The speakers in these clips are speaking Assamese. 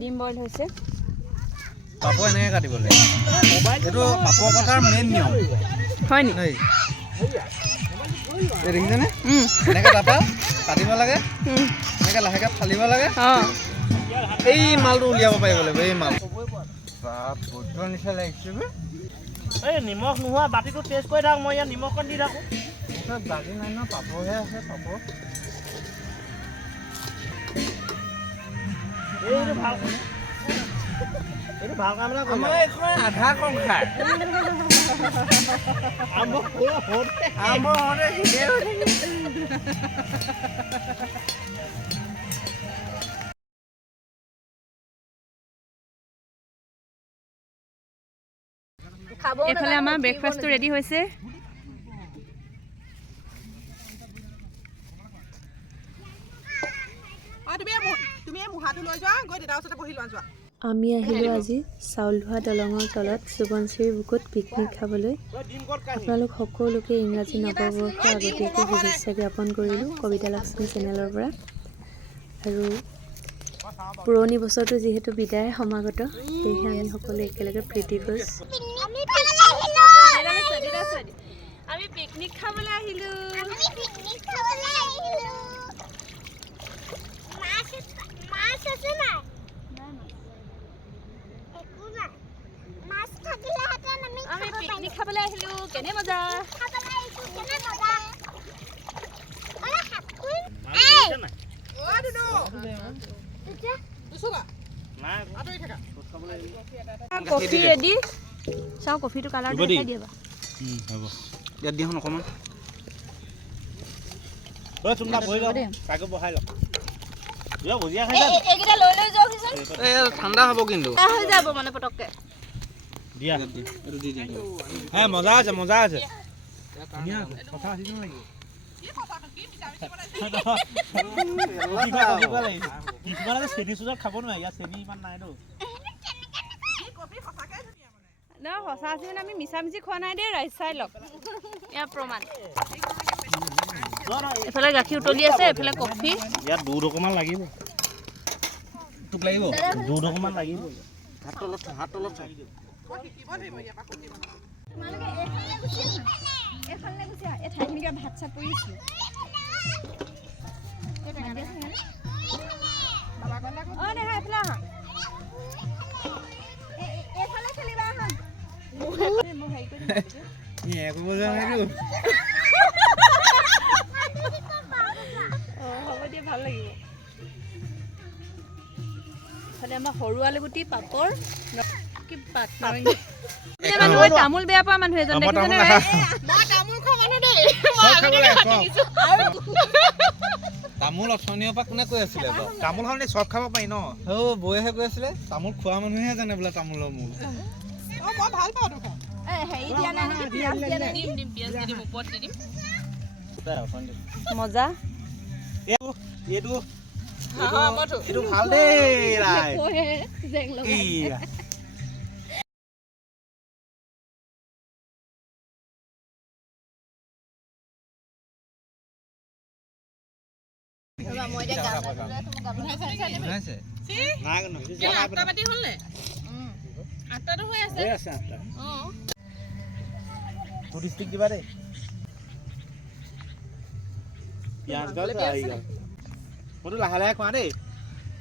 ডিম বইল হৈছে পাপৰ এনেকৈ কাটিব লাগে এইটো পাপৰ কটাৰ মেইন নিয়ম হয় নি এই দেখিছেনে এনেকৈ তাপা কাটিব লাগে এনেকৈ লাহেকৈ ফালিব লাগে এই মালটো উলিয়াব পাৰিব লাগিব এই মাল বৌদ্ধ নিচিনা লাগিছে এই নিমখ নোহোৱা বাতিটো টেষ্ট কৰি থাক মই ইয়াত নিমখ দি থাকোঁ বাকী নাই ন পাপৰহে আছে পাপৰ এইটো ভাল কাম এটা আমাৰ এইখন আধা কম খায় এইফালে আমাৰ ব্ৰেকফাষ্টটো ৰেডি হৈছে আমি আহিলোঁ আজি চাউল ধোৱা দলঙৰ তলত সুবনশ্ৰীৰ বুকুত পিকনিক খাবলৈ আপোনালোক সকলোকে ইংৰাজী নৱবৰ্ষৰ আগতীয়াকৈ শুভেচ্ছা জ্ঞাপন কৰিলোঁ কবিতা লক্ষ্মী চেনেলৰ পৰা আৰু পুৰণি বছৰটো যিহেতু বিদায় সমাগত সেয়েহে আমি সকলোৱে একেলগে প্ৰীতি ভোজ আমি পিকনিক খাবলৈ আহিলোঁ আমি পিকনিক খাবলৈ আহিলোঁ কেনে মজা কফি ৰেডি চাওঁ কফিটো কালাৰ দেখাই দিয়া হ'ব ইয়াত দিয়াখন অকণমান চুমটা বহি লওক তাকে বহাই লওক ভুজিয়া খাই এইকেইটা লৈ লৈ যাওকচোন ঠাণ্ডা হ'ব কিন্তু হৈ যাব মানে পটককে দিয়া এইটো দি দিম হে মজা আছে কথা আছিল নেকি কিছুমানে চেনি চুজত খাব নোৱাৰে ইয়াত চেনি ইমান নাইতো সঁচা আছিল আমি মিছা মিছি খোৱা নাই দেই ৰাইজ চাই লওক ইয়াৰ প্ৰমাণ এফালে গাখীৰ উতলি আছে এফালে কফি ইয়াত দুধ অকণমান লাগিব তোক লাগিব দুধ অকণমান লাগিব হাত তলত ভাত চাত পৰি আছিলে হ'ব দিয়া ভাল লাগিব আমাৰ সৰু আলুগুটি পাপৰ তামোল বেয়া পোৱা মানুহ এজন তামোল অথনিৰ পৰা কোনে কৈ আছিলে বাৰু তামোল খালে চব খাব পাৰি ন বৌয়েহে কৈ আছিলে তামোল খোৱা মানুহে জানে বোলে তামোলৰ মূল মজা এইটো ভাল দেই দিবা দেই পিঁয়াজ গাল আহি গ'ল মইতো লাহে লাহে খোৱা দেই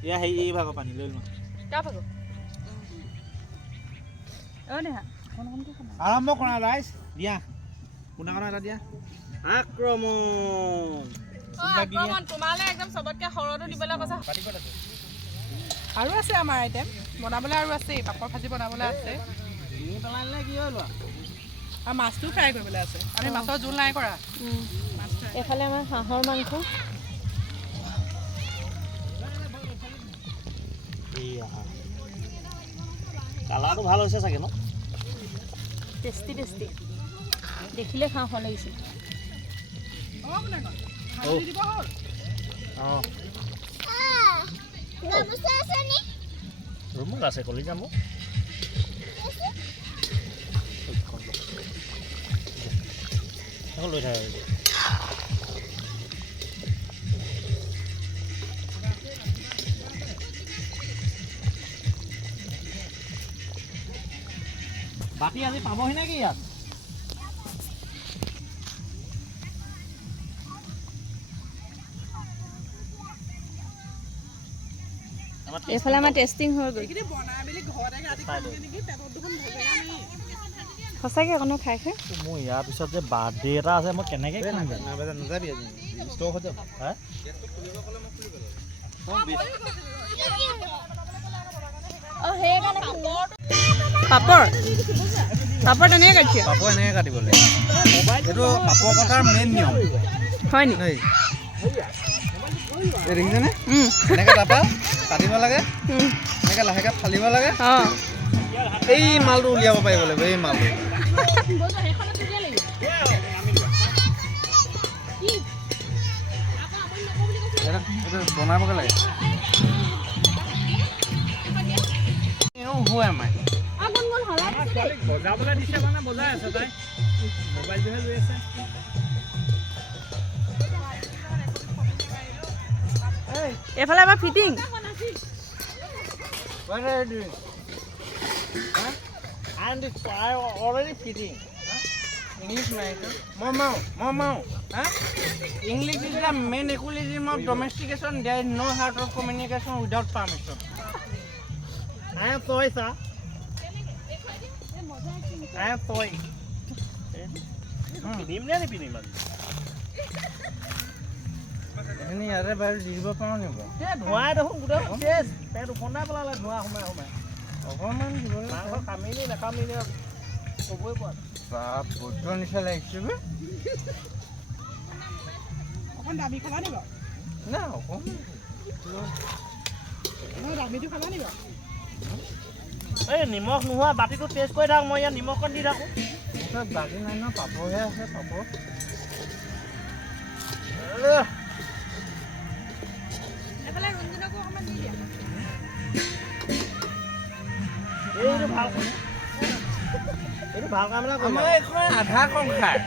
এয়া হেৰি এই ভাগৰ পানী লৈ লোৱা আৰম্ভ কৰা ৰাইজ দিয়া কোনা কোনা এটা দিয়া আক্ৰমণ তোমালে একদম সবতকে সৰহটো দিবলৈ কৈছা আৰু আছে আমাৰ আইটেম বনাবলৈ আৰু আছে পাপৰ ভাজি বনাবলৈ আছে আৰু মাছটো ফ্ৰাই কৰিবলৈ আছে আমি মাছৰ জোল নাই কৰা এফালে আমাৰ হাঁহৰ মাংস কালাৰটো ভাল হৈছে চাগে ন টেষ্টি টেষ্টি দেখিলে খাওঁ খাওঁ লাগিছিল ৰুমত আছে কলি যাম লৈ থাকে বাকী আজি পাবহি নেকি ইয়াত এইফালে আমাৰ টেষ্টিং হৈ গ'ল বনাই মেলি ঘৰতে ৰাতি খাই নেকি পেটত দেখোন ভজা নাই সঁচাকৈ অকণো খাই খাই মোৰ ইয়াৰ পিছত যে বাৰ্থডে এটা আছে মই কেনেকৈ খাম নাযাবি আজি ষ্টক হৈ যাব হা পাপৰ পাপৰ তেনেকৈ কাটিছে পাপৰ এনেকৈ কাটিব লাগে এইটো পাপৰ কটাৰ মেইন নিয়ম হয় নি দেই এই দেখিছেনে এনেকৈ তাৰপৰা কাটিব লাগে এনেকৈ লাহেকৈ ফালিব লাগে অঁ এই মালটো উলিয়াব পাৰিব লাগিব এই মালটো এইটো বনাবগৈ লাগে Who am I? বজাবলৈ দিছে মানে বজাই আছে তাই মোবাইলটোহে লৈ আছে এইফালে আমাৰ fitting What are you doing? and I already fitting English, mate. More. Huh? English is the main equilibrium of domestication. There is no heart of communication without permission. I am toy sir I am toy পিন্ধিম নে নিপিন্ধিম এনে ইয়াৰে বাহিৰ দিব পাৰোঁ নি বাৰু ধোঁৱাই দেখোন গোটেই চেচ পেট উপন্দাই পেলালে ধোঁৱা সোমাই অকণমান দিব মাংস কামিনি নাকামিনি ক'বই পৰা বাপ বৌদ্ধ নিচা লাগিছে বে অকণ দামী খাবা নি বাৰু না অকণমান দামীটো খাবা নি বাৰু এই নিমখ নোহোৱা বাতিটো টেষ্ট কৰি থাক মই ইয়াত নিমখকণ দি থাকোঁ ওচৰত বাকী নাই ন পাপৰহে আছে পাপৰ এইফালে ৰঞ্জনকো অকণমান দি দিয়া এইটো ভাল কাম এটা আমাৰ এইখন আধা কম খায়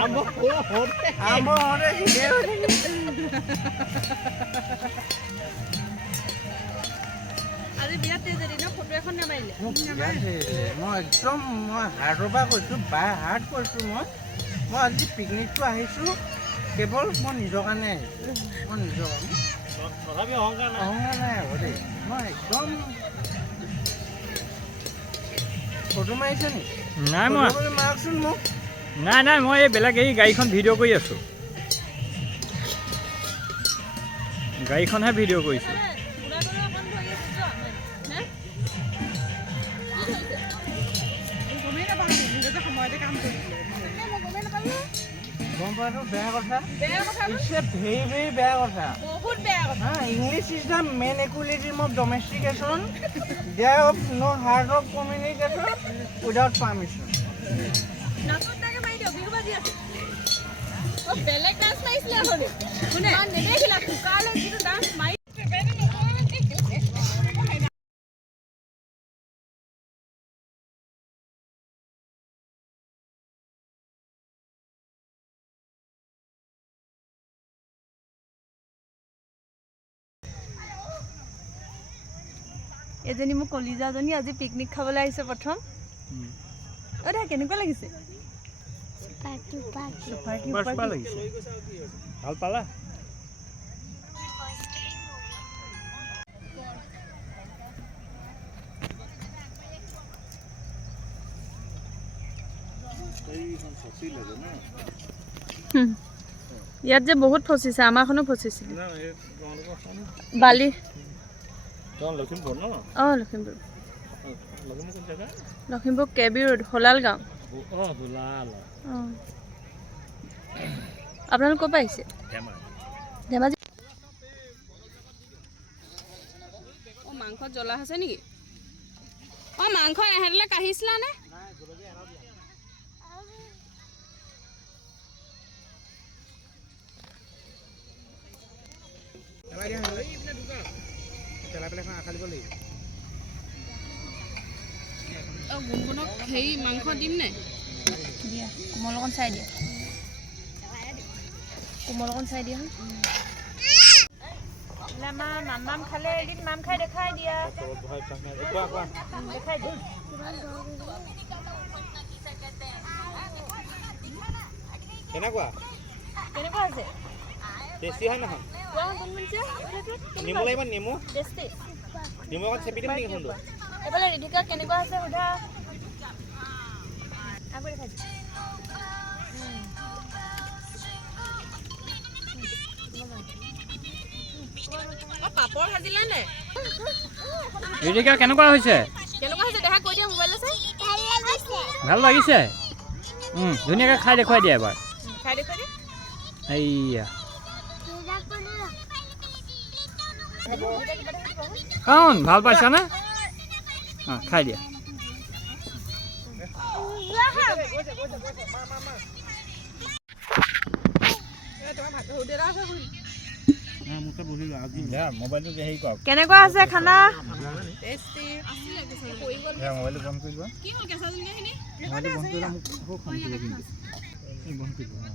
আৰম্ভ হওঁতে ঠিকেই হৈ থাকে আজি বিৰাট তেজ এদিন ফটো এখন নামাৰিলে মই একদম হাৰ্টৰ পৰা কৈছোঁ বাই হাৰ্ট কৈছোঁ মই আজি পিকনিকটো আহিছোঁ কেৱল মই নিজৰ কাৰণে আহিছোঁ মই নিজৰ কাৰণে তথাপি অহংকাৰ নাই অহংকাৰ নাই আকৌ দেই মই একদম ফটো মাৰিছে নি নাই মই মাৰকচোন মোক নাই মই এই বেলেগ এই গাড়ীখন ভিডিঅ' কৰি আছোঁ গাড়ীখনহে ভিডিঅ' কৰিছোঁ গমেই নাপালোঁ নিজে সময়তে কাম কৰিছিলে গম পোৱাটো বেয়া কথা বেয়া কথা ইটছ এ ভেৰি ভেৰি বেয়া কথা বহুত বেয়া কথা English is the main equilibrium of domestication. There of no heart of communication without permission. নাচত তাকে মাৰি দিয়ক বিহু বাজি আছে বেলেগ ডান্স মাৰিছিলে আপুনি কোনে নেদেখিলা কুকাৰলৈ যিটো ডান্স মাৰি এজনী মোক কলিজাজনী আজি পিকনিক খাবলৈ আহিছে প্ৰথম অ' দে কেনেকুৱা লাগিছে লাগিছে ভাল পালা ইয়াত যে বহুত ফচিছে আমাৰখনো ফচিছিল বালি লখিমপুৰ ন অঁ লখিমপুৰ কেবি ৰোড হোলাল গাঁও অঁ আপোনালোক ক'ৰ পৰা আহিছে ধেমাজি অঁ মাংসত জ্বলা আছে নেকি অঁ মাংস এহেঁতলৈ কাঢ়িছিলানে অঁ গুণগুণক হেৰি মাংস দিম নে দিয়া কোমল অকণ চাই দিয়া কোমল অকণ চাই দিয়া মাম খালে এদিন মাম খাই দেখাই দিয়া কোৱা দেখাই দিয়া কেনেকুৱা কেনেকুৱা আছে টেষ্টি হয় নহয় কোৱা কোন মিনিছে নেমু লাগিব নেমু টেষ্টি নেমু অকণ চেপি দিম নেকি ফোনটো এফালে ৰিধিকা কেনেকুৱা আছে সোধা আকৌ দেখাই দিয়া পাপৰ ভাজিলে নে ৰিধিকা কেনেকুৱা হৈছে কেনেকুৱা হৈছে দেখা কৈ দিয়া মোবাইল আছে ভাল লাগিছে ধুনীয়াকৈ খাই দেখুৱাই দিয়া এবাৰ খাই দেখুৱাই দিয়া এইয়া কণ ভাল পাইছানে অঁ খাই দিয়া মোবাইলটো হেৰি কৰক কেনেকুৱা আছে খানা টেষ্টি মোবাইলটো বন্ধ কৰি দিবা কি হ'ল কেঁচা জলকীয়াখিনি মোবাইলটো বন্ধ কৰিলে মোক খুব খং উঠিব কিন্তু বন্ধ কৰি দিবা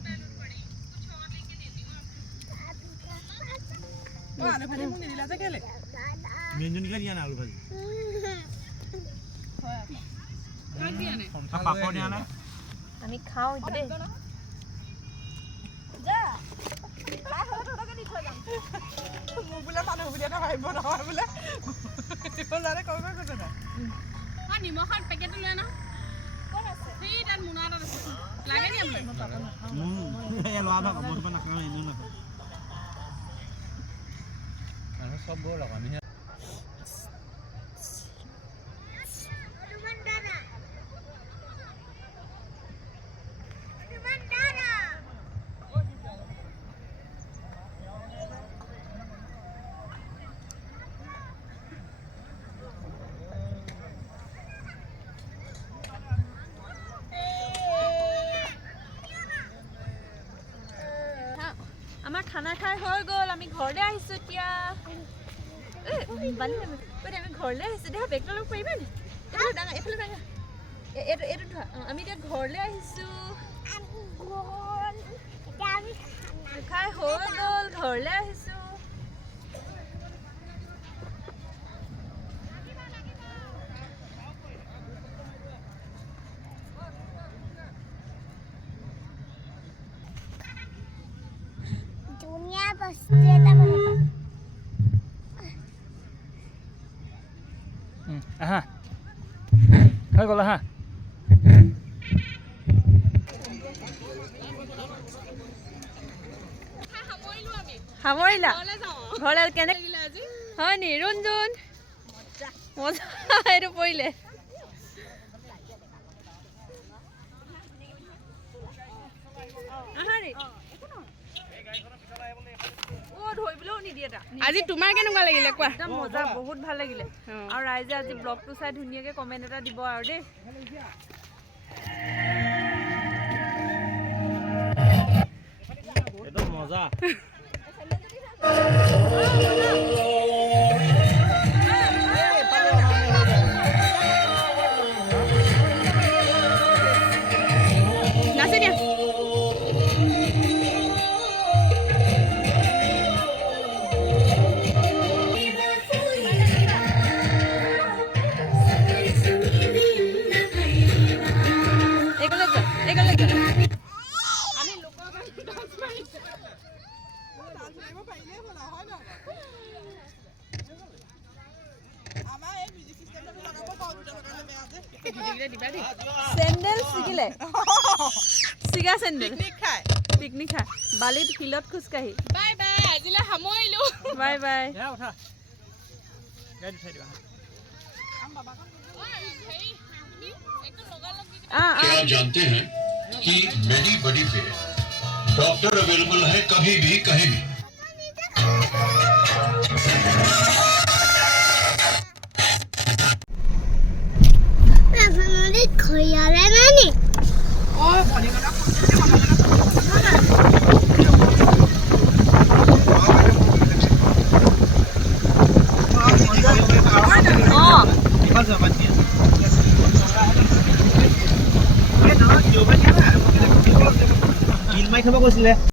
আলু ভাজি মোক নিদিলা যে কেলে মেনজনীকে দিয়া নাই আলু ভাজি পাপৰ দিয়া নাই আমি খাওঁ দেই মোক বোলে মানুহ বুলি এটা ভাবিব নহয় বোলে জানে কৈ কৈছে তাই নিমখৰ পেকেটটো লৈ আনা ক'ত আছে সেই তাত মোনা এটাত আছে লাগে নি আপোনাক লোৱা ভাগ মই নাখাওঁ এনেও নাখাওঁ চব গ'ল আকৌ আমি আমাৰ খানা খাই হৈ গ'ল আমি ঘৰলৈ আহিছোঁ এতিয়া আমি ঘৰলৈ আহিছোঁ দেহা বেগটো ল'ব পাৰিবা নি এইফালে ডাঙা এইটো ধোৱা আমি এতিয়া ঘৰলৈ আহিছোঁ খাই হৈ গ'ল ঘৰলৈ আহিছোঁ আহা হৈ গ'ল আহা সামৰিলা ঘৰলৈ কেনে হয় নি ৰঞ্জন মজা এইটো পৰিলে আজি তোমাৰ কেনেকুৱা লাগিলে কোৱা একদম মজা বহুত ভাল লাগিলে আৰু ৰাইজে আজি ব্লগটো চাই ধুনীয়াকৈ কমেণ্ট এটা দিব আৰু দেই একদম মজা নাচি দিয়া চেণ্ডেল ছিগিলে ছিগা চেণ্ডেল পিকনিক খাই বালিত ফিল্ডত খোজকাঢ়ি বাই বাই আজিলৈ সামৰিলোঁ বাই বাই উঠা গাড়ী উঠাই দিবা क्या आप जानते हैं कि मेडी बडी पे डॉक्टर अवेलेबल है कभी भी कहीं भी মাৰি থব কৈছিলে